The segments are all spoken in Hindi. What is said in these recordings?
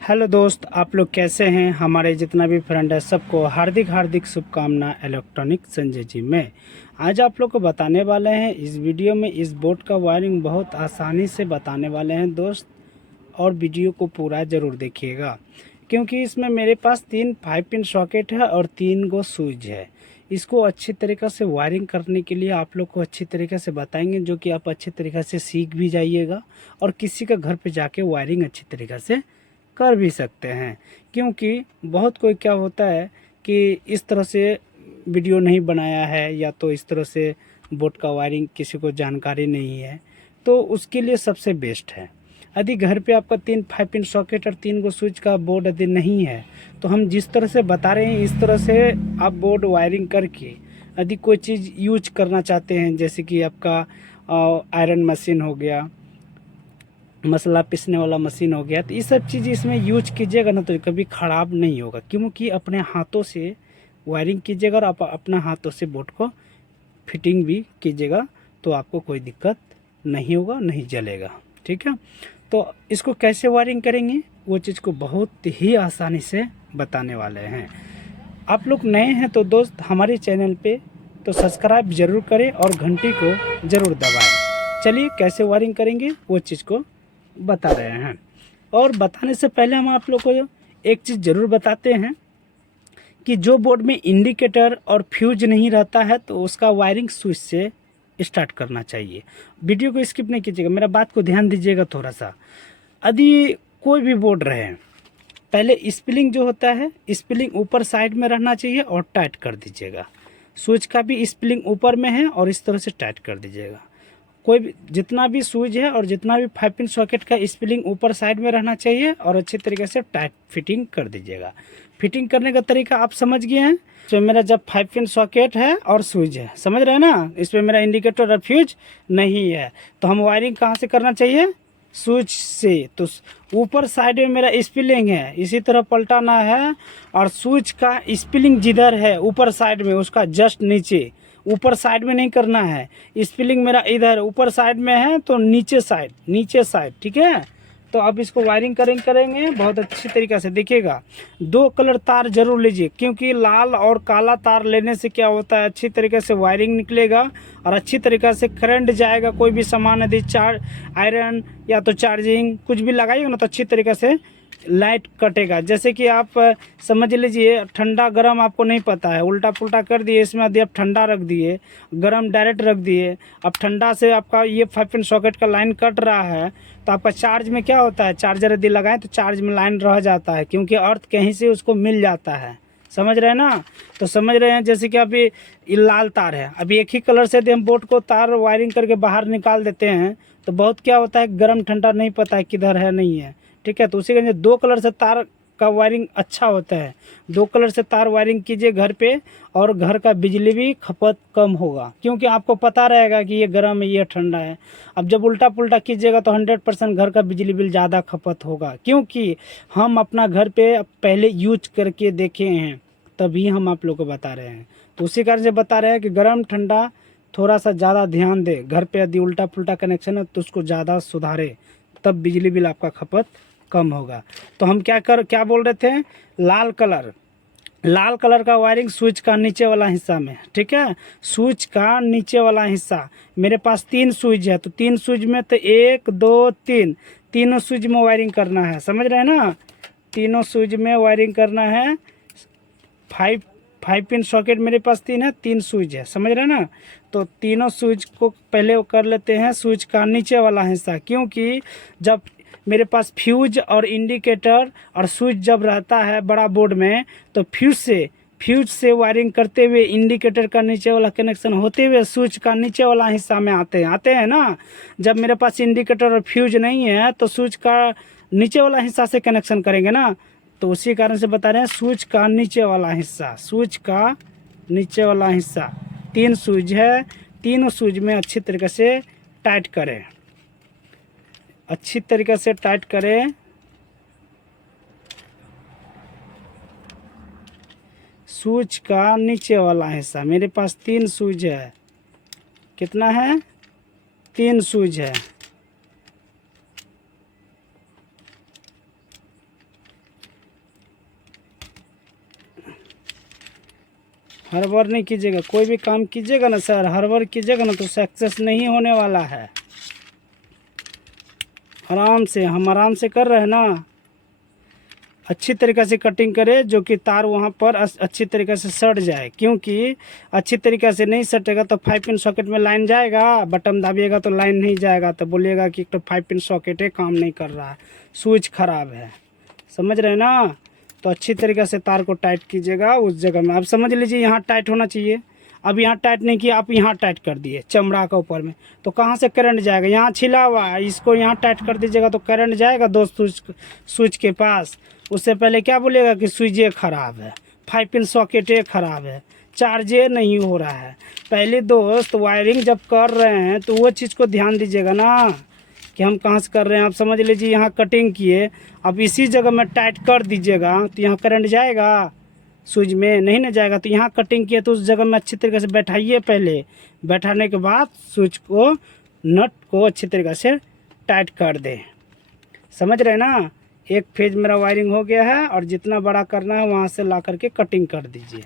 हेलो दोस्त, आप लोग कैसे हैं। हमारे जितना भी फ्रेंड है सबको हार्दिक हार्दिक शुभकामना इलेक्ट्रॉनिक संजय जी में। आज आप लोग को बताने वाले हैं इस वीडियो में इस बोर्ड का वायरिंग बहुत आसानी से बताने वाले हैं दोस्त। और वीडियो को पूरा ज़रूर देखिएगा क्योंकि इसमें मेरे पास 3 5 पिन सॉकेट है और 3 गो स्विच है। इसको अच्छी तरीक़े से वायरिंग करने के लिए आप लोग को अच्छी तरीक़े से बताएंगे, जो कि आप अच्छी तरीक़े से सीख भी जाइएगा और किसी का घर पे जाके वायरिंग अच्छी तरीक़े से कर भी सकते हैं। क्योंकि बहुत कोई क्या होता है कि इस तरह से वीडियो नहीं बनाया है या तो इस तरह से बोर्ड का वायरिंग किसी को जानकारी नहीं है, तो उसके लिए सबसे बेस्ट है यदि घर पे आपका 3 5 पिन सॉकेट और 3 गो स्विच का बोर्ड यदि नहीं है तो हम जिस तरह से बता रहे हैं इस तरह से आप बोर्ड वायरिंग करके यदि कोई चीज़ यूज करना चाहते हैं, जैसे कि आपका आयरन मशीन हो गया, मसाला पीसने वाला मशीन हो गया, तो ये सब चीज़ इसमें यूज कीजिएगा ना तो कभी ख़राब नहीं होगा। क्योंकि अपने हाथों से वायरिंग कीजिएगा और आप अपने हाथों से बोर्ड को फिटिंग भी कीजिएगा तो आपको कोई दिक्कत नहीं होगा, नहीं जलेगा। ठीक है, तो इसको कैसे वायरिंग करेंगे वो चीज़ को बहुत ही आसानी से बताने वाले हैं। आप लोग नए हैं तो दोस्त हमारे चैनल पे तो सब्सक्राइब ज़रूर करें और घंटी को ज़रूर दबाएं। चलिए कैसे वायरिंग करेंगे वो चीज़ को बता रहे हैं। और बताने से पहले हम आप लोग को एक चीज़ ज़रूर बताते हैं कि जो बोर्ड में इंडिकेटर और फ्यूज नहीं रहता है तो उसका वायरिंग स्विच से स्टार्ट करना चाहिए। वीडियो को स्किप नहीं कीजिएगा, मेरा बात को ध्यान दीजिएगा थोड़ा सा। यदि कोई भी बोर्ड रहे, पहले स्प्लिंग जो होता है स्प्लिंग ऊपर साइड में रहना चाहिए और टाइट कर दीजिएगा। स्विच का भी स्प्लिंग ऊपर में है और इस तरह से टाइट कर दीजिएगा। कोई भी जितना भी स्विच है और जितना भी 5 पिन सॉकेट का स्प्लिंग ऊपर साइड में रहना चाहिए और अच्छी तरीके से टाइट फिटिंग कर दीजिएगा। फिटिंग करने का तरीका आप समझ गए हैं। तो मेरा जब 5 पिन सॉकेट है और स्विच है, समझ रहे हैं ना, इसमें मेरा इंडिकेटर और फ्यूज नहीं है तो हम वायरिंग कहाँ से करना चाहिए, स्विच से। तो ऊपर साइड में मेरा स्प्लिंग है, इसी तरह पलटाना है और स्विच का स्प्लिंग जिधर है ऊपर साइड में उसका जस्ट नीचे, ऊपर साइड में नहीं करना है। स्प्लिंग मेरा इधर ऊपर साइड में है तो नीचे साइड, नीचे साइड। ठीक है, तो अब इसको वायरिंग करेंगे बहुत अच्छी तरीके से। देखिएगा 2 कलर तार जरूर लीजिए, क्योंकि लाल और काला तार लेने से क्या होता है अच्छी तरीके से वायरिंग निकलेगा और अच्छी तरीके से करंट जाएगा। कोई भी सामान यदि आयरन या तो चार्जिंग कुछ भी लगाइएगा ना तो अच्छी तरीके से लाइट कटेगा। जैसे कि आप समझ लीजिए ठंडा गरम आपको नहीं पता है, उल्टा पुल्टा कर दिए, इसमें यदि आप ठंडा रख दिए, गरम डायरेक्ट रख दिए, अब ठंडा से आपका ये 5 पिन सॉकेट का लाइन कट रहा है तो आपका चार्ज में क्या होता है, चार्जर यदि लगाएं तो चार्ज में लाइन रह जाता है, क्योंकि अर्थ कहीं से उसको मिल जाता है। समझ रहे हैं ना, तो समझ रहे हैं। जैसे कि अभी ये लाल तार है, अभी एक ही कलर से यदि हम बोर्ड को तार वायरिंग करके बाहर निकाल देते हैं तो बहुत क्या होता है गर्म ठंडा नहीं पता है किधर है नहीं है। ठीक है, तो उसी के 2 कलर से तार का वायरिंग अच्छा होता है। 2 कलर से तार वायरिंग कीजिए घर पे और घर का बिजली भी खपत कम होगा, क्योंकि आपको पता रहेगा कि ये गर्म है ये ठंडा है। अब जब उल्टा पुल्टा कीजिएगा तो 100% घर का बिजली बिल ज़्यादा खपत होगा, क्योंकि हम अपना घर पे पहले यूज करके देखे हैं तभी हम आप लोग को बता रहे हैं। तो उसी कारण से बता रहे हैं कि गर्म ठंडा थोड़ा सा ज़्यादा ध्यान दे। घर पे यदि उल्टा पुल्टा कनेक्शन है तो उसको ज़्यादा सुधारे, तब बिजली बिल आपका खपत कम होगा। तो हम क्या बोल रहे थे, लाल कलर का वायरिंग स्विच का नीचे वाला हिस्सा में। ठीक है, स्विच का नीचे वाला हिस्सा मेरे पास 3 स्विच है तो 3 स्विच में तो 1 2 3 तीनों स्विच में वायरिंग करना है। समझ रहे हैं ना, तीनों स्विच में वायरिंग करना है। 5 पिन सॉकेट मेरे पास 3 है, 3 स्विच है, समझ रहे हैं ना। तो तीनों स्विच को पहले वो कर लेते हैं स्विच का नीचे वाला हिस्सा, क्योंकि जब मेरे पास फ्यूज और इंडिकेटर और स्विच जब रहता है बड़ा बोर्ड में तो फ्यूज से वायरिंग करते हुए इंडिकेटर का नीचे वाला कनेक्शन होते हुए स्विच का नीचे वाला हिस्सा में आते हैं ना। जब मेरे पास इंडिकेटर और फ्यूज नहीं है तो स्विच का नीचे वाला हिस्सा से कनेक्शन करेंगे ना। तो उसी कारण से बता रहे हैं स्विच का नीचे वाला हिस्सा, स्विच का नीचे वाला हिस्सा 3 स्विच है, तीनों स्विच में अच्छी तरीके से टाइट करें, अच्छी तरीके से टाइट करें। स्विच का नीचे वाला हिस्सा मेरे पास 3 स्विच है, कितना है, 3 स्विच है। हड़बड़ नहीं कीजिएगा, कोई भी काम कीजिएगा ना सर, हड़बड़ कीजिएगा ना तो सक्सेस नहीं होने वाला है। आराम से, हम आराम से कर रहे हैं ना। अच्छी तरीक़े से कटिंग करें जो कि तार वहाँ पर अच्छी तरीक़े से सट जाए, क्योंकि अच्छी तरीक़े से नहीं सटेगा तो 5 पिन सॉकेट में लाइन जाएगा, बटन दाबिएगा तो लाइन नहीं जाएगा, तो बोलिएगा कि तो 5 पिन सॉकेट है काम नहीं कर रहा है, स्विच ख़राब है। समझ रहे हैं ना। तो अच्छी तरीक़े से तार को टाइट कीजिएगा उस जगह में। अब समझ लीजिए यहाँ टाइट होना चाहिए, अब यहाँ टाइट नहीं किया, आप यहाँ टाइट कर दिए चमड़ा का ऊपर में, तो कहाँ से करंट जाएगा, यहाँ छिला हुआ है, इसको यहाँ टाइट कर दीजिएगा तो करंट जाएगा दोस्त स्विच के पास। उससे पहले क्या बोलेगा कि स्विच ख़राब है, 5 पिन सॉकेट ख़राब है, चार्जे नहीं हो रहा है। पहले दोस्त वायरिंग जब कर रहे हैं तो वो चीज़ को ध्यान दीजिएगा ना कि हम कहाँ से कर रहे हैं। आप समझ लीजिए यहाँ कटिंग किए, अब इसी जगह में टाइट कर दीजिएगा तो यहाँ करंट जाएगा, स्विच में नहीं ना जाएगा। तो यहाँ कटिंग किए तो उस जगह में अच्छी तरीके से बैठाइए, पहले बैठाने के बाद स्विच को नट को अच्छी तरीके से टाइट कर दें। समझ रहे हैं ना। एक फेज मेरा वायरिंग हो गया है और जितना बड़ा करना है वहाँ से ला करके कटिंग कर दीजिए।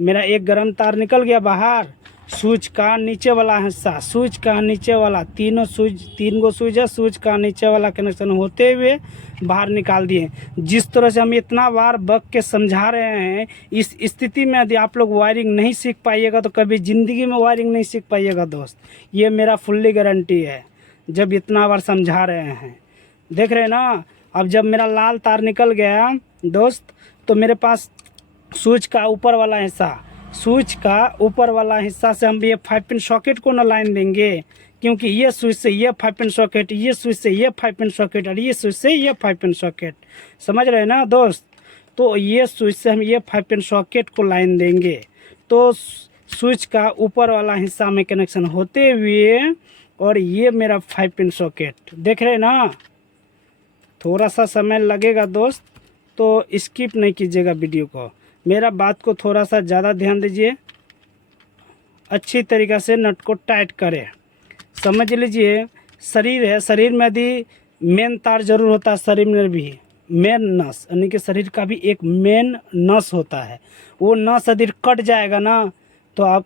मेरा एक गर्म तार निकल गया बाहर, स्विच का नीचे वाला हिस्सा, स्विच का नीचे वाला, तीन गो स्विच है, स्विच का नीचे वाला कनेक्शन होते हुए बाहर निकाल दिए। जिस तरह से हम इतना बार बक के समझा रहे हैं, इस स्थिति में यदि आप लोग वायरिंग नहीं सीख पाइएगा तो कभी ज़िंदगी में वायरिंग नहीं सीख पाइएगा दोस्त। ये मेरा फुल्ली गारंटी है, जब इतना बार समझा रहे हैं। देख रहे हैं ना। अब जब मेरा लाल तार निकल गया दोस्त, तो मेरे पास स्विच का ऊपर वाला हिस्सा, स्विच का ऊपर वाला हिस्सा से हम ये 5 पिन सॉकेट को ना लाइन देंगे, क्योंकि ये स्विच से ये 5 पिन सॉकेट, ये स्विच से ये 5 पिन सॉकेट और ये स्विच से ये 5 पिन सॉकेट। समझ रहे हैं ना दोस्त। तो ये स्विच से हम ये 5 पिन सॉकेट को लाइन देंगे, तो स्विच का ऊपर वाला हिस्सा में कनेक्शन होते हुए, और ये मेरा 5 पिन सॉकेट। देख रहे हैं ना। थोड़ा सा समय लगेगा दोस्त, तो स्किप नहीं कीजिएगा वीडियो को, मेरा बात को थोड़ा सा ज़्यादा ध्यान दीजिए। अच्छी तरीक़े से नट को टाइट करें। समझ लीजिए शरीर है, शरीर में यदि मेन तार जरूर होता है, शरीर में भी मेन नस, यानी कि शरीर का भी एक मेन नस होता है। वो नस यदि कट जाएगा ना तो आप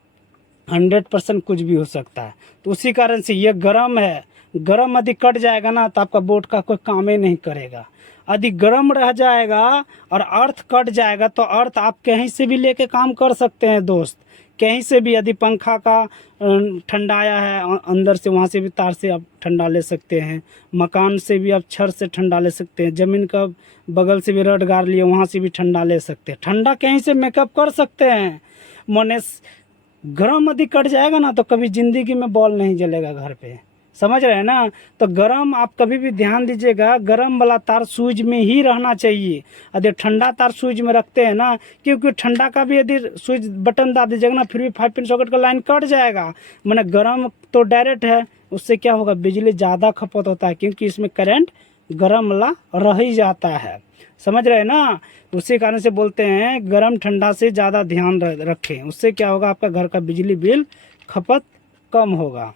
100% कुछ भी हो सकता है। तो उसी कारण से ये गर्म है, गर्म यदि कट जाएगा ना तो आपका बोर्ड का कोई काम ही नहीं करेगा। यदि गर्म रह जाएगा और अर्थ कट जाएगा तो अर्थ आप कहीं से भी लेके काम कर सकते हैं दोस्त, कहीं से भी। यदि पंखा का ठंडा आया है अंदर से, वहाँ से भी तार से आप ठंडा ले सकते हैं, मकान से भी आप छड़ से ठंडा ले सकते हैं, ज़मीन का बगल से भी रड गाड़ लिए वहाँ से भी ठंडा ले सकते हैं, ठंडा कहीं से मेकअप कर सकते हैं। मने गर्म यदि कट जाएगा ना तो कभी ज़िंदगी में बॉल नहीं जलेगा घर पे। समझ रहे हैं ना। तो गरम आप कभी भी ध्यान दीजिएगा, गरम वाला तार स्विच में ही रहना चाहिए। यदि ठंडा तार स्विच में रखते हैं ना, क्योंकि ठंडा का भी यदि स्विच बटन दाब दीजिएगा ना फिर भी 5 पिन सॉकेट का लाइन कट जाएगा। मैंने गरम तो डायरेक्ट है, उससे क्या होगा, बिजली ज़्यादा खपत होता है, क्योंकि इसमें करंट गरम वाला रह ही जाता है। समझ रहे हैं ना। उसी कारण से बोलते हैं गरम ठंडा से ज़्यादा ध्यान रखें, उससे क्या होगा, आपका घर का बिजली बिल खपत कम होगा।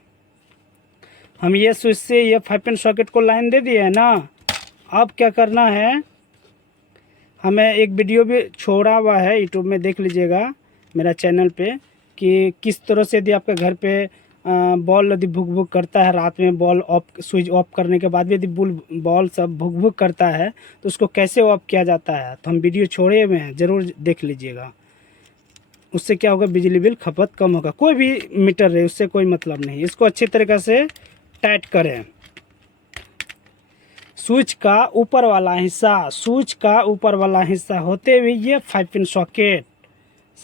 हम ये स्विच से ये 5 पिन सॉकेट को लाइन दे दिए है ना। अब क्या करना है, हमें एक वीडियो भी छोड़ा हुआ है यूट्यूब में, देख लीजिएगा मेरा चैनल पे, कि किस तरह से यदि आपके घर पे बॉल यदि भुक भुक करता है रात में, बॉल ऑफ, स्विच ऑफ करने के बाद भी यदि बॉल सब भुक भुक करता है तो उसको कैसे ऑफ किया जाता है, तो हम वीडियो छोड़े हुए हैं, ज़रूर देख लीजिएगा। उससे क्या होगा, बिजली बिल खपत कम होगा। कोई भी मीटर रहे उससे कोई मतलब नहीं। इसको अच्छी तरीक़े से टाइट करें। स्विच का ऊपर वाला हिस्सा, स्विच का ऊपर वाला हिस्सा होते हुए ये 5 पिन सॉकेट।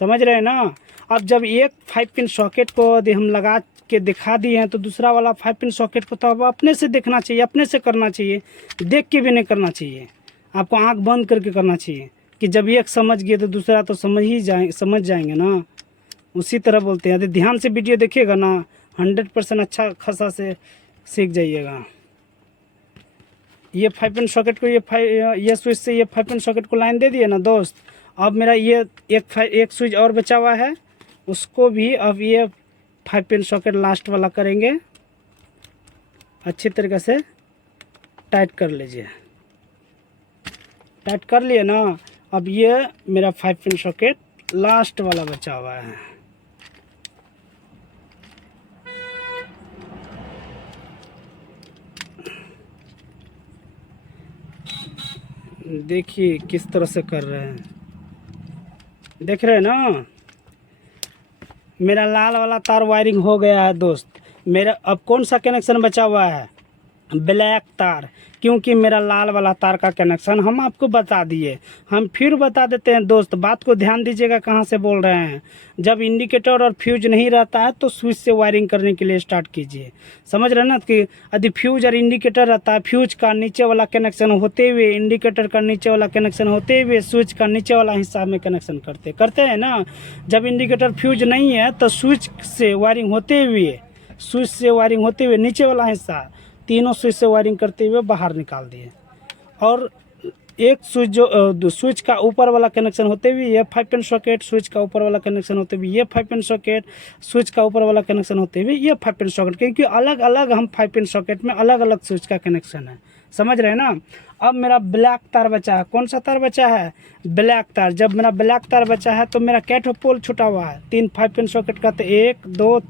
समझ रहे हैं ना। अब जब एक 5 पिन सॉकेट को यदि हम लगा के दिखा दिए हैं तो दूसरा वाला 5 पिन सॉकेट को तो अब अपने से देखना चाहिए, अपने से करना चाहिए, देख के भी नहीं करना चाहिए। आपको आंख बंद करके करना चाहिए कि जब एक समझ गए तो दूसरा तो समझ जाएंगे ना। उसी तरह बोलते हैं, यदि ध्यान से वीडियो देखिएगा ना 100% अच्छा खासा से सीख जाइएगा। ये 5 पिन सॉकेट को ये स्विच से ये 5 पिन सॉकेट को लाइन दे दिए ना दोस्त। अब मेरा ये एक स्विच और बचा हुआ है, उसको भी अब ये 5 पिन सॉकेट लास्ट वाला करेंगे। अच्छी तरीके से टाइट कर लीजिए। टाइट कर लिए ना। अब ये मेरा 5 पिन सॉकेट लास्ट वाला बचा हुआ है। देखिए किस तरह से कर रहे हैं, देख रहे हैं ना। मेरा लाल वाला तार वायरिंग हो गया है दोस्त। मेरा अब कौन सा कनेक्शन बचा हुआ है? ब्लैक तार, क्योंकि मेरा लाल वाला तार का कनेक्शन हम आपको बता दिए। हम फिर बता देते हैं दोस्त, बात को ध्यान दीजिएगा कहाँ से बोल रहे हैं। जब इंडिकेटर और फ्यूज नहीं रहता है तो स्विच से वायरिंग करने के लिए स्टार्ट कीजिए। समझ रहे हैं ना कि यदि फ्यूज और इंडिकेटर रहता है, फ्यूज का नीचे वाला कनेक्शन होते हुए, इंडिकेटर का नीचे वाला कनेक्शन होते हुए, स्विच का नीचे वाला हिस्सा में कनेक्शन करते हैं ना। जब इंडिकेटर फ्यूज नहीं है तो स्विच से वायरिंग होते हुए नीचे वाला हिस्सा तीनों स्विच से वायरिंग करते हुए बाहर निकाल दिए। और एक स्विच जो स्विच का ऊपर वाला कनेक्शन होते हुए ये 5 पिन सॉकेट, स्विच का ऊपर वाला कनेक्शन होते हुए ये 5 पिन सॉकेट, स्विच का ऊपर वाला कनेक्शन होते हुए ये 5 पिन सॉकेट, क्योंकि अलग अलग हम 5 पिन सॉकेट में अलग अलग स्विच का कनेक्शन है। समझ रहे हैं ना। अब मेरा ब्लैक तार बचा है। कौन सा तार बचा है? ब्लैक तार। जब मेरा ब्लैक तार बचा है तो मेरा कैट पोल छूटा हुआ है। 3 5 पिन सॉकेट का, तो 1 2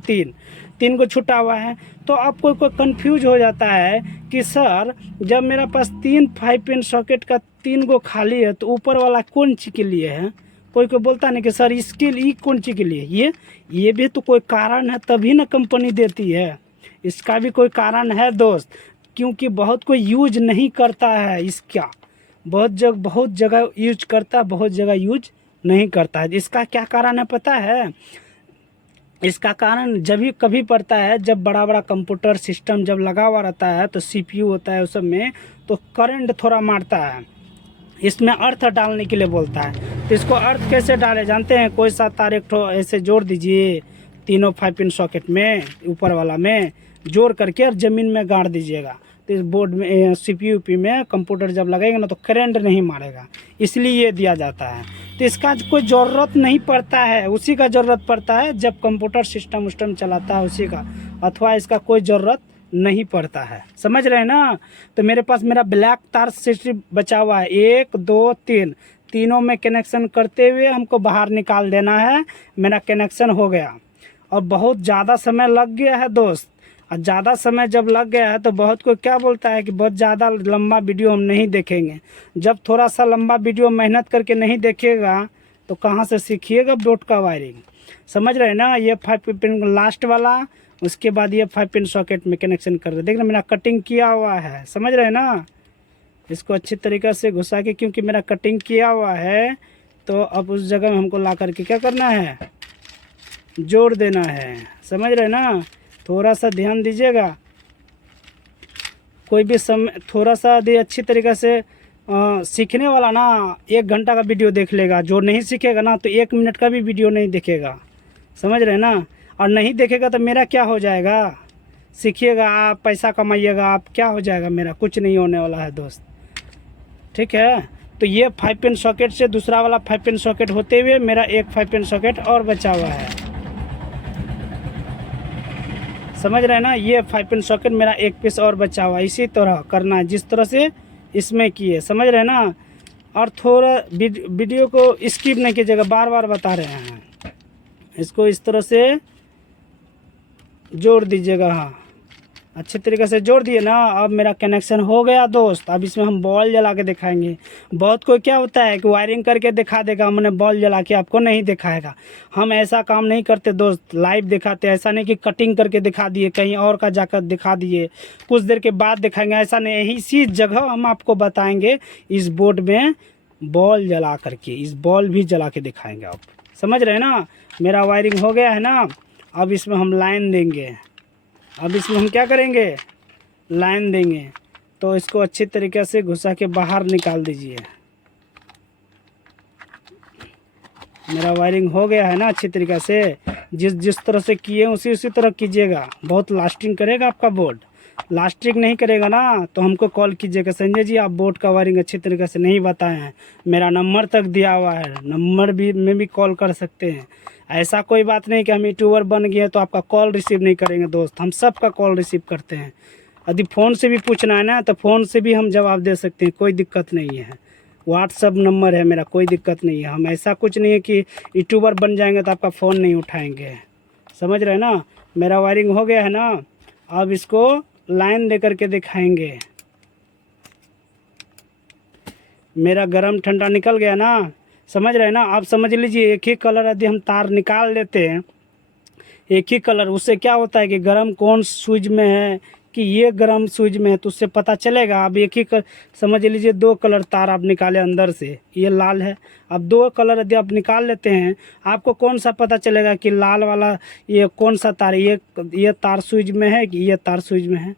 3 को छूटा हुआ है। तो आपको कोई कंफ्यूज हो जाता है कि सर जब मेरा पास 3 5 पिन सॉकेट का 3 को खाली है तो ऊपर वाला कौन चीज़ के लिए है? कोई बोलता नहीं कि सर इसके लिए कौन चीज़ के लिए। ये भी तो कोई कारण है, तभी ना कंपनी देती है। इसका भी कोई कारण है दोस्त, क्योंकि बहुत कोई यूज नहीं करता है इसका। बहुत जगह यूज करता है, बहुत जगह यूज नहीं करता है। इसका क्या कारण है पता है? इसका कारण जब भी कभी पड़ता है, जब बड़ा बड़ा कंप्यूटर सिस्टम जब लगा हुआ रहता है तो सीपीयू होता है उस सब में, तो करंट थोड़ा मारता है। इसमें अर्थ डालने के लिए बोलता है। तो इसको अर्थ कैसे डाले जानते हैं? कोई सा तार एक ठो ऐसे जोड़ दीजिए तीनों 5 पिन सॉकेट में, ऊपर वाला में जोड़ करके और ज़मीन में गाड़ दीजिएगा। तो इस बोर्ड में सीपीयू में कंप्यूटर जब लगेगा ना तो करंट नहीं मारेगा, इसलिए ये दिया जाता है। तो इसका कोई ज़रूरत नहीं पड़ता है, उसी का ज़रूरत पड़ता है जब कंप्यूटर सिस्टम चलाता है उसी का, अथवा इसका कोई ज़रूरत नहीं पड़ता है। समझ रहे हैं ना। तो मेरे पास मेरा ब्लैक तार सिर्फ बचा हुआ है, 1 2 3, तीनों में कनेक्शन करते हुए हमको बाहर निकाल देना है। मेरा कनेक्शन हो गया। और बहुत ज़्यादा समय लग गया है दोस्त। और ज़्यादा समय जब लग गया है तो बहुत कोई क्या बोलता है कि बहुत ज़्यादा लंबा वीडियो हम नहीं देखेंगे। जब थोड़ा सा लंबा वीडियो मेहनत करके नहीं देखेगा तो कहाँ से सीखिएगा बोर्ड का वायरिंग। समझ रहे हैं ना। ये 5 पिन लास्ट वाला, उसके बाद ये 5 पिन सॉकेट में कनेक्शन कर रहे हैं। देख रहे मेरा कटिंग किया हुआ है, समझ रहे हैं ना। इसको अच्छी तरीक़े से घुसा के, क्योंकि मेरा कटिंग किया हुआ है तो अब उस जगह में हमको ला करके क्या करना है, जोड़ देना है। समझ रहे हैं ना। थोड़ा सा ध्यान दीजिएगा। कोई भी समय थोड़ा सा यदि अच्छी तरीक़े से सीखने वाला ना 1 घंटा का वीडियो देख लेगा, जो नहीं सीखेगा ना तो 1 मिनट का भी वीडियो नहीं देखेगा। समझ रहे हैं ना। और नहीं देखेगा तो मेरा क्या हो जाएगा? सीखिएगा आप, पैसा कमाइएगा आप, क्या हो जाएगा? मेरा कुछ नहीं होने वाला है दोस्त, ठीक है। तो ये 5 पिन सॉकेट से दूसरा वाला 5 पिन सॉकेट होते हुए मेरा एक 5 पिन सॉकेट और बचा हुआ है। समझ रहे हैं ना। ये 5 पिन सॉकेट मेरा एक पीस और बचा हुआ है। इसी तरह करना है जिस तरह से इसमें किए। समझ रहे हैं ना। और थोड़ा वीडियो को स्किप नहीं कीजिएगा, बार बार बता रहे हैं। इसको इस तरह से जोड़ दीजिएगा। हाँ, अच्छे तरीके से जोड़ दिए ना। अब मेरा कनेक्शन हो गया दोस्त। अब इसमें हम बॉल जला के दिखाएंगे। बहुत कोई क्या होता है कि वायरिंग करके दिखा देगा, हमने बॉल जला के आपको नहीं दिखाएगा। हम ऐसा काम नहीं करते दोस्त, लाइव दिखाते। ऐसा नहीं कि कटिंग करके दिखा दिए, कहीं और का जाकर दिखा दिए, कुछ देर के बाद दिखाएंगे, ऐसा नहीं। इसी जगह हम आपको बताएंगे इस बोर्ड में बॉल जला करके, इस बॉल भी जला के दिखाएंगे आप। समझ रहे हैं ना। मेरा वायरिंग हो गया है ना। अब इसमें हम लाइन देंगे। अब इसमें हम क्या करेंगे, लाइन देंगे। तो इसको अच्छी तरीके से घुसा के बाहर निकाल दीजिए। मेरा वायरिंग हो गया है ना अच्छी तरीके से। जिस तरह से किए उसी तरह कीजिएगा। बहुत लास्टिंग करेगा आपका बोर्ड। लास्टिंग नहीं करेगा ना तो हमको कॉल कीजिएगा, संजय जी आप बोर्ड का वायरिंग अच्छी तरीके से नहीं बताए हैं। मेरा नंबर तक दिया हुआ है, नंबर भी में भी कॉल कर सकते हैं। ऐसा कोई बात नहीं कि हम यूट्यूबर बन गए तो आपका कॉल रिसीव नहीं करेंगे दोस्त। हम सब का कॉल रिसीव करते हैं। यदि फ़ोन से भी पूछना है ना तो फ़ोन से भी हम जवाब दे सकते हैं, कोई दिक्कत नहीं है। व्हाट्सअप नंबर है मेरा, कोई दिक्कत नहीं है। हम ऐसा कुछ नहीं है कि यूट्यूबर बन जाएंगे तो आपका फ़ोन नहीं उठाएंगे, समझ रहे हैं ना। मेरा वायरिंग हो गया है ना, अब इसको लाइन दे करके दिखाएंगे। मेरा गरम ठंडा निकल गया ना, समझ रहे हैं ना। आप समझ लीजिए, एक ही कलर यदि हम तार निकाल लेते हैं, एक ही कलर, उससे क्या होता है कि गरम कौन स्विच में है, कि ये गरम स्विच में है, तो उससे पता चलेगा। अब एक ही समझ लीजिए 2 कलर तार आप निकाले अंदर से, ये लाल है। अब 2 कलर यदि आप निकाल लेते हैं, आपको कौन सा पता चलेगा कि लाल वाला ये कौन सा तार, ये तार स्विच में है कि ये तार स्विच में है।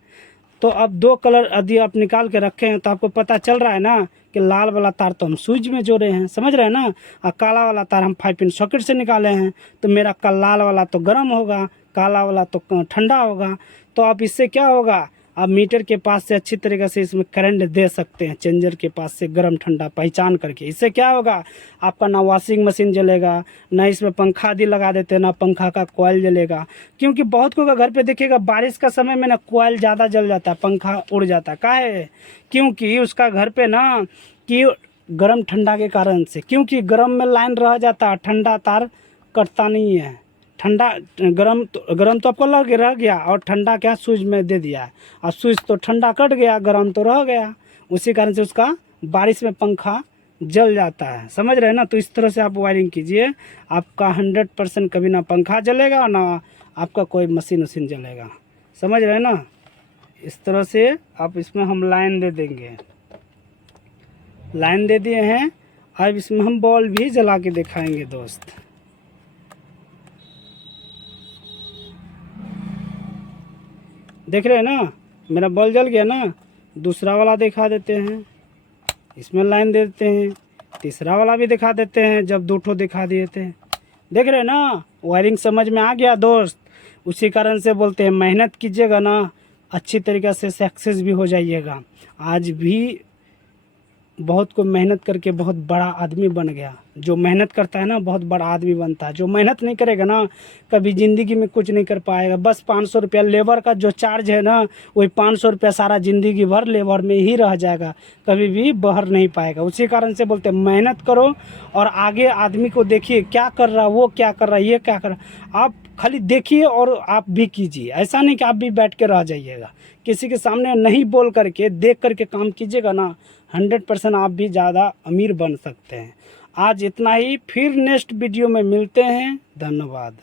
तो अब 2 कलर यदि आप निकाल के रखे हैं तो आपको पता चल रहा है ना कि लाल वाला तार तो हम स्विच में जोड़े हैं, समझ रहे हैं ना। और काला वाला तार हम 5 पिन सॉकेट से निकाले हैं, तो मेरा लाल वाला तो गर्म होगा, काला वाला तो ठंडा होगा। तो अब इससे क्या होगा, आप मीटर के पास से अच्छी तरीके से इसमें करंट दे सकते हैं, चेंजर के पास से गर्म ठंडा पहचान करके। इससे क्या होगा, आपका ना वॉशिंग मशीन जलेगा, ना इसमें पंखा आदि लगा देते हैं, ना पंखा का कॉइल जलेगा। क्योंकि बहुत को घर पे देखिएगा बारिश का समय में ना कॉइल ज़्यादा जल जाता है, पंखा उड़ जाता है। काहे, क्योंकि उसका घर पे ना कि गर्म ठंडा के कारण से, क्योंकि गर्म में लाइन रह जाता है, ठंडा तार कटता नहीं है। ठंडा गरम तो आपको लग रह गया, और ठंडा क्या स्विच में दे दिया, और स्विच तो ठंडा कट गया, गरम तो रह गया। उसी कारण से उसका बारिश में पंखा जल जाता है, समझ रहे हैं ना। तो इस तरह से आप वायरिंग कीजिए, आपका 100% कभी ना पंखा जलेगा, ना आपका कोई मशीन जलेगा, समझ रहे हैं ना। इस तरह से आप इसमें हम लाइन दे देंगे, लाइन दे दिए हैं। अब इसमें हम बॉल भी जला के दिखाएंगे दोस्त। देख रहे हैं ना, मेरा बॉल जल गया ना। दूसरा वाला दिखा देते हैं, इसमें लाइन दे देते हैं। तीसरा वाला भी दिखा देते हैं, जब 2 ठो दिखा दिए थे। देख रहे हैं ना, वायरिंग समझ में आ गया दोस्त। उसी कारण से बोलते हैं मेहनत कीजिएगा ना, अच्छी तरीक़े से सक्सेस भी हो जाइएगा। आज भी बहुत को मेहनत करके बहुत बड़ा आदमी बन गया। जो मेहनत करता है ना बहुत बड़ा आदमी बनता है। जो मेहनत नहीं करेगा ना कभी ज़िंदगी में कुछ नहीं कर पाएगा। बस 500 रुपया लेबर का जो चार्ज है ना, वही 500 रुपया सारा ज़िंदगी भर लेबर में ही रह जाएगा, कभी भी बाहर नहीं पाएगा। उसी कारण से बोलते हैं मेहनत करो, और आगे आदमी को देखिए क्या कर रहा, वो क्या कर रहा है, ये क्या कर रहा, आप खाली देखिए और आप भी कीजिए। ऐसा नहीं कि आप भी बैठ के रह जाइएगा। किसी के सामने नहीं बोल करके देख करके काम कीजिएगा ना, 100% आप भी ज़्यादा अमीर बन सकते हैं। आज इतना ही, फिर नेक्स्ट वीडियो में मिलते हैं। धन्यवाद।